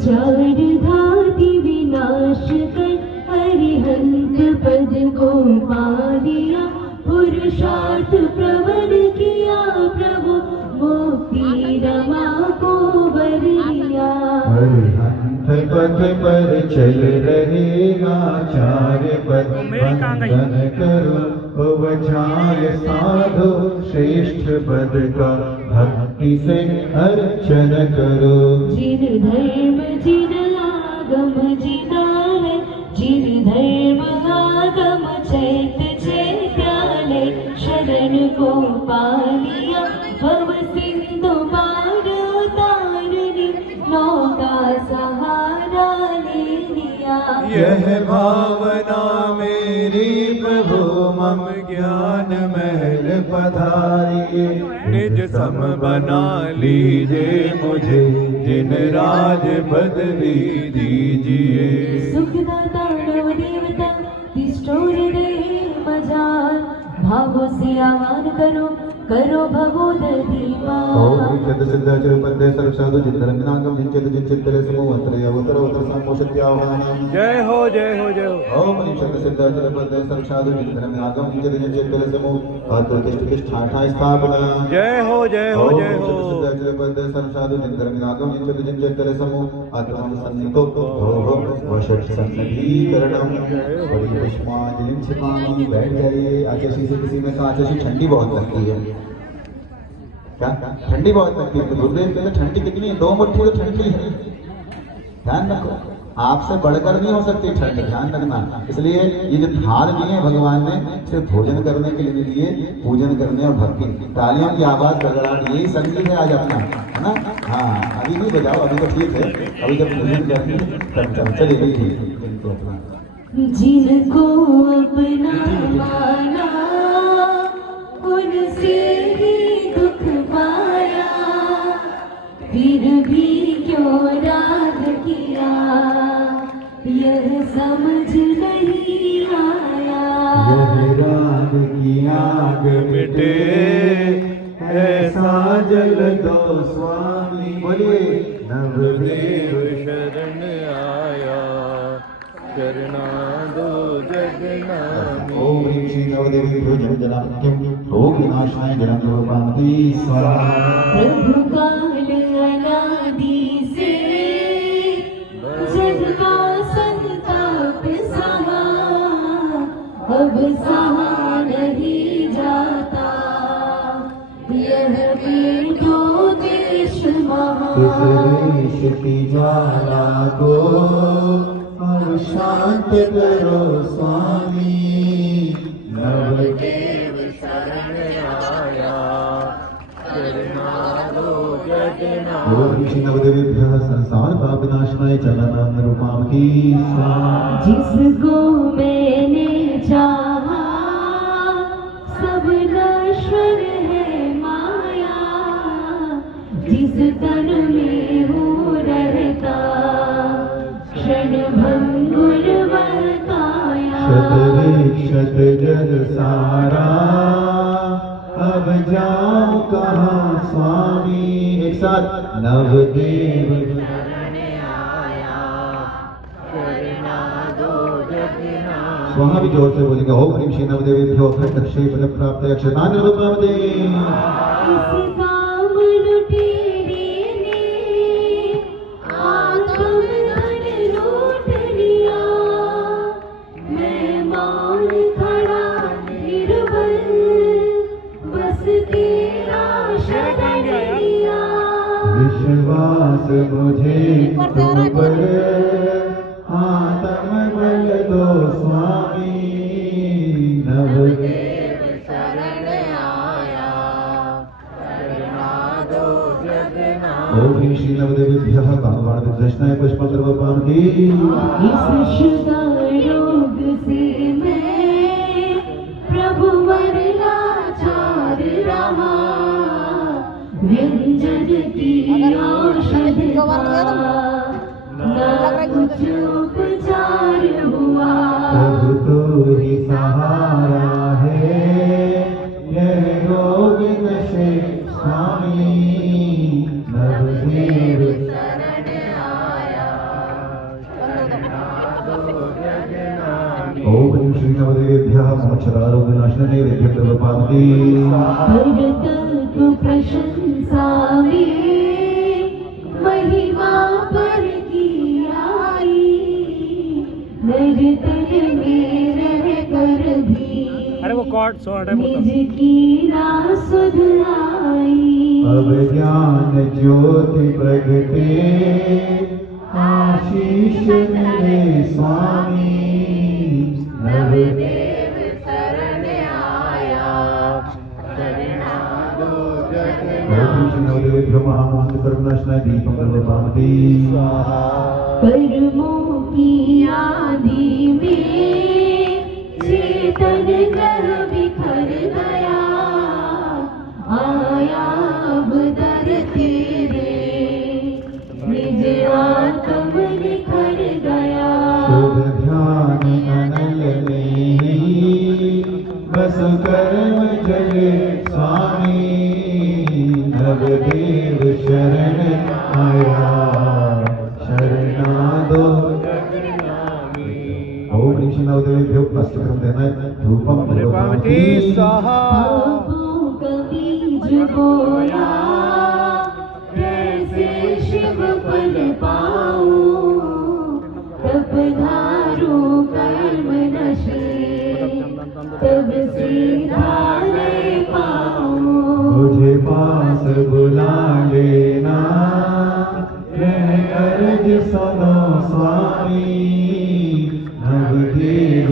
विचार धाति विनाश कर अरिहंत पद को पा लिया, पुरुषार्थ प्रवण किया प्रभु, मुक्ति रमा को वर लिया। अरिहंत पद पर चल रहे आचार्य पद वंदन करो, उपजाय साधो श्रेष्ठ पद का भक्ति से अर्चन करो। जिन धर्म जिन आगम जिना है, जिन धर्म आगम चैत्य चैत्यालय, शरण को पा लिया भव सिंधु पार उतारने, नौका सहारा ले लिया। यह भावना मेरी प्रभु मम ज्ञान महल पधारिए, निज सम बना लीजिए मुझे, जिन राज पदवी दीजिए। सुखदाता नव देवता तिष्ठोर दे मजार, भावों से आह्वान करो करो भगोदधीमा। ओम चंद सिद्धाचर पद्य सर्व साधु जिंदरंगनागम जिंचित जिंचित तले समूह अंतरे अवतर अवतर समोषत्य आह्वानम। जय हो जय हो जय हो। ओम चंद सिद्धाचर पद्य सर्व साधु जिंदरंगनागम जिंचित जिंचित तले समूह अंतरे तिष्ठ तिष्ठ ठाठा स्थापना। जय हो जय हो जय हो। ओम सिद्धाचर पद्य सर्व साधु जिंदरंगनागम जिंचित जिंचित तले समूह आत्मन सन्नितो भव वशट सन्निधीकरणम। बड़ी पुष्पांजलि छिपानी बैठ जाइए। आचार्य से किसी में कहा आचार्य ठंडी बहुत लगती है, क्या ठंडी बहुत लगती है? तो गुरुदेव कहते ठंडी कितनी है? 2 मुट्ठी तो ठंडी है। ध्यान रखो, आपसे बढ़कर नहीं हो सकती ठंड, ध्यान रखना। इसलिए ये जो थाल लिए हैं भगवान ने, सिर्फ भोजन करने के लिए लिए, पूजन करने और भक्ति। तालियों की आवाज गड़गड़ाहट, यही संगीत है आज अपना, है ना? हाँ, अभी नहीं बजाओ, अभी तो ठीक है, अभी जब भोजन करनी तब चलेगी ठीक। जिनको अपना माना उनसे ही दुख पाया, फिर भी क्यों राग किया यह समझ नहीं आया। यह राग की आग मिटे ऐसा जल दो स्वामी, बोलिए नवदेव शरण आया, करना दो जगनामी। ओम श्री नवदेवी भोजन जनाप्यम रोग विनाशाय जनाप्यवान्ति स्वाहा। प्रभु काल अनादि से जग का संताप सहा, अब सहा नहीं जाता यह बेटो देश महा। इस देश की ज्वाला को अब शांत करो स्वामी, नवदेव शरण आया, करना दो जगनामी। ओम श्री नवदेवेभ्यः संसार पाप विनाशनाय चलनान रूपाम की स्वाहा। जिसको मैंने चाहा सब नश्वर है माया, जिस तन में हूँ रहता क्षण भंगुर वर्ताया। शतरे शत जग सारा अब जाओ कहाँ स्वामी। एक साथ नवदेव शरण आया, करना दो जगनामी। स्वाहा भी जोर से बोलेंगे। ओम ह्रीं श्री नवदेवेभ्यो अखंड क्षेत्र प्राप्त अक्षरान रूपामदे। इस काम लुटेरे ने आत्मधन लूट लिया, मैं मौन खड़ा निर्बल बस तेरा शरण लिया। विश्वास मुझे तुम पर आत्म बल दो स्वामी, नवदेव शरण आया, करना दो जगनामी। ओम ह्रीं श्री नवदेवेभ्यः कामवाण दर्शनाय पुष्पद्रवपामि। इस शुदा योग से मैं प्रभु वरदाचार रहा, व्यंजन की औषधि न कुछ उपचार हुआ। प्रभु तो ही सहारा है, यह रोग नशे स्वामी, नवदेव शरण आया, ओम श्री नवदेवेभ्यः मोक्षदारोगनाशने नैवेद्यं दर्पयामि परतत्व प्रशंसा में महिमा पर की आई नर तन में रह कर भी अरे वो कॉर्ड शॉर्ट है निज की सुध आई अब ज्ञान ज्योति प्रगटे आशीष मिले स्वामी नवदेव शरण आया शरणा दो जगना नवदेवेभ्यो महामोहन करुणाशनाय दीपं दर्पयामि कर्मों की आदि में चेतन ग्रह बिखर गया आया अब दर तेरे निज आत्म निखर गया शुभ ध्यान अनल में बस कर्म चले स्वामी नवदेव शरण आया शरणा दो ओम ऋषि नवदेवेभ्यो अष्टकं देना धूपं दर्पयामि पापों का बीज बोया कैसे शिव फल पाऊं तप धारू कर्म नशे तब सीधारे पाऊं मुझे पास बुला लेना मैं अर्ज सुनो स्वामी नवदेव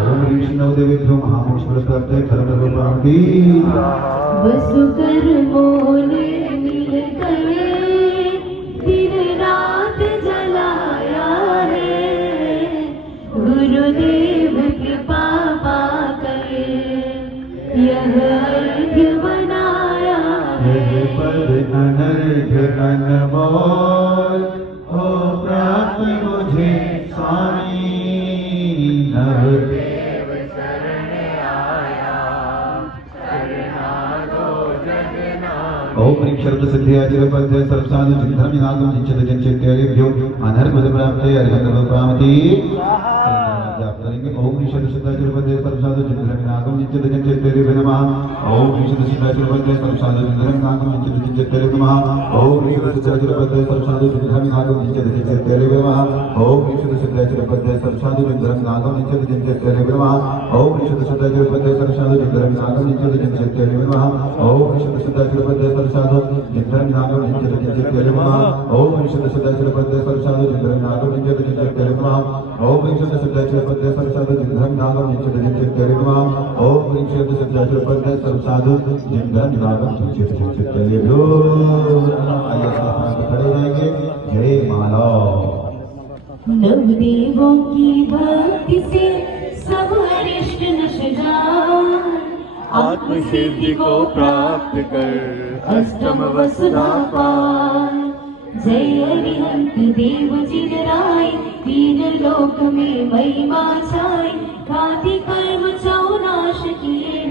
ओम ऋषि नवदेवेभ्यो महामोक्षदाय धर्मरूपाणि वसु कर्मों ने मिलकर दिन रात जलाया है गुरुदेव कृपा पाकर यह अर्घ्य बनाया है पद अनर्घ अनमोल हो प्राप्त मुझे स्वामी नवदेव शरण आया शरणा दो जगना ओम ह्रीं शरद सिद्धि आचिरपद्य सर्वसाधु चिंतन विनागम जिंचत जिंचित्येभ्यो अनर्घ प्राप्ते अर्घ्यमप्राप्ति जाप करेंगे ओम ह्रीं शरद सिद्धि आचिरपद्य सर्वसाधु चिंतन विनागम जिंचत जिंचित्येभ्यो नमः ओम ह्रीं शरद सिद्धि आचिरपद्य सर्वसाधु चिंतन विनागम जिंचत जिंचित्येभ्यो नमः ओम ह्रीं शरद सिद्धि आचिरपद्य सर्वसाधु चिंतन विनागम जिंचत जिंचित्येभ्यो नमः ओम ह्रीं शरद सिद्धि आचिरपद्य सर्वसाधु चिंतन विनागम जिंचत जिंचित्येभ्यो नमः ओम ह्रीं शरद सिद्धि आचिरपद्य सर्वसाधु चिंतन विनागम जिंचत जिंचित्येभ्यो नमः ओम ह्रीं शरद सिद्धि आचिरपद्य सर्वसाधु चिंतन विनागम जिंचत जिंचित्येभ्यो नमः ओम ह्रीं शरद सिद्धि आचिरपद्य सर्वसाधु चिंतन विनागम जिंचत जिंचित्येभ्यो नमः ओम ह्रीं शरद सिद्धि आचिरपद्य सर्वसाधु चिंतन विनागम जिंचत जिंचित्येभ्यो नमः ओम ह्रीं शरद सिद्धि आचिरपद्य सर्वसाधु चिंतन विनागम जिंचत जिंचित्येभ्यो आइए स्थान पर खड़े रहेंगे जय माला नवदेवों की भक्ति से सब अरिष्ट नश जाए आत्म सिद्धि को प्राप्त कर अष्टम वसुधा पाए जय अरिहंत देव जिनराय तीन लोक में महिमा छाई घाती कर्म चौ नाश किए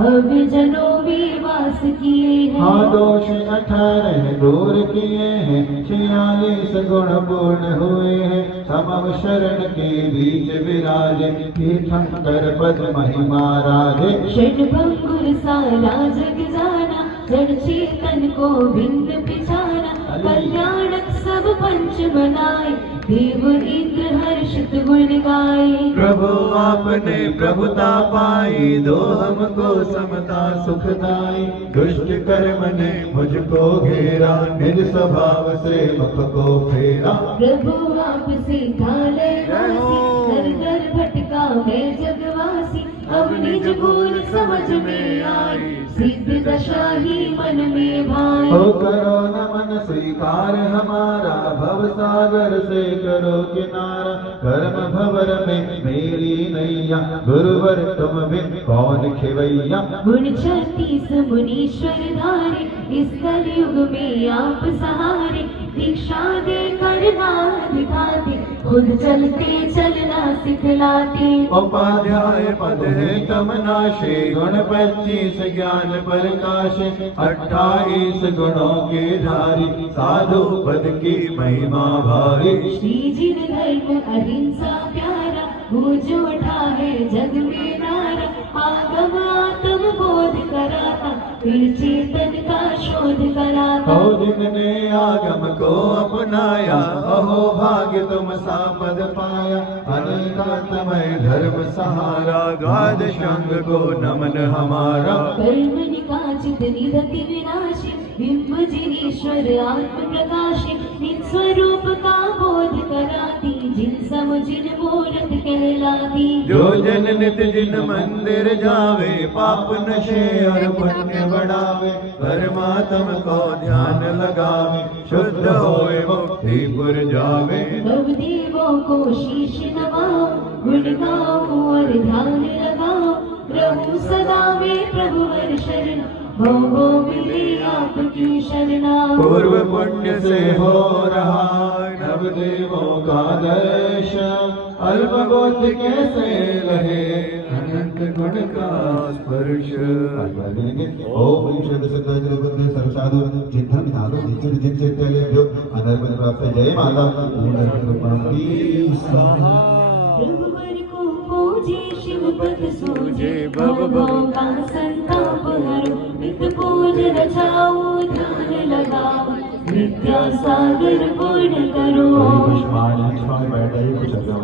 अब जनों में वास किए हाँ हैं दोष 18 दूर किए हैं 46 गुण पूर्ण हुए हैं समम शरण के बीच विराजे तीर्थंकर पद महिमा राजे षडभंगुर सारा जग जाना जड़ चेतन को भिन्न पिछाना कल्याणक सब पंच बनाए देव इंद्र हर्षित गुण गाए प्रभु आपने प्रभुता पाई दो हमको समता सुखदाई दुष्ट कर्म ने मुझको घेरा निज स्वभाव से मुख को फेरा प्रभु आपसे थाले वासी घर घर भटका मैं जगवासी अब निज भूल समझ में आई सिद्ध दशा ही मन में भाई हो करो नमन स्वीकार हमारा भव सागर से करो किनारा कर्म भवर में मेरी नैया गुरुवर तुम बिन कौन खिवैया गुण 36 मुनीश्वर धारे इस कलयुग में आप सहारे दीक्षा दे करना दिखाती, खुद चलते चलना सिखलाती। उपाध्याय पद है तमनाशे, गुण 25 ज्ञान प्रकाश, 28 गुणों के धारी, साधु पद की महिमा भारी। श्री जी ने धर्म अहिंसा प्यारा, वो जो उठा है जग में नारा। आगम आत्म बोध कराता, फिर चेतन का शोध कराता। हो जिनने आगम को अपनाया, अहो भाग्य तुम सा पद पाया। अनेकात्मय धर्म सहारा, द्वादश अंग को नमन हमारा। कर्म निकाचित निधति विनाशी, बिंब जिनेश्वर आत्म प्रकाशी। निज स्वरूप का बोध कराती, जिन सम जिन मूरत कहलाती। जो जन नित जिन मंदिर जावे, पाप नशे और पुण्य बढ़ावे। परमात्म को ध्यान लगावे, शुद्ध होए मुक्ति पुर जावे। नव देवों को शीश नवाओ, गुण गाओ और ध्यान लगाओ। प्रभु सदा में प्रभु वर शरण, भो मिले आपकी शरणा। पूर्व पुण्य से हो रहा नव देवों का दर्शन, अल्प बुद्धि कैसे लहे अनंत गुण का स्पर्श। ओम ईश्वर सिद्ध जगत सर्वसाधु चिंतन विधानो नित्य चिंतितेभ्यो अनर्पण प्राप्त। जय माता पूर्ण की स्वाहा। प्रभुवर को पूजे शिव पद सूजे, भव भव का संताप हरो। नित पूज रचाओ ध्यान लगाओ, विद्या सागर पूर्ण करो। पुष्पाणि बैठे कुछ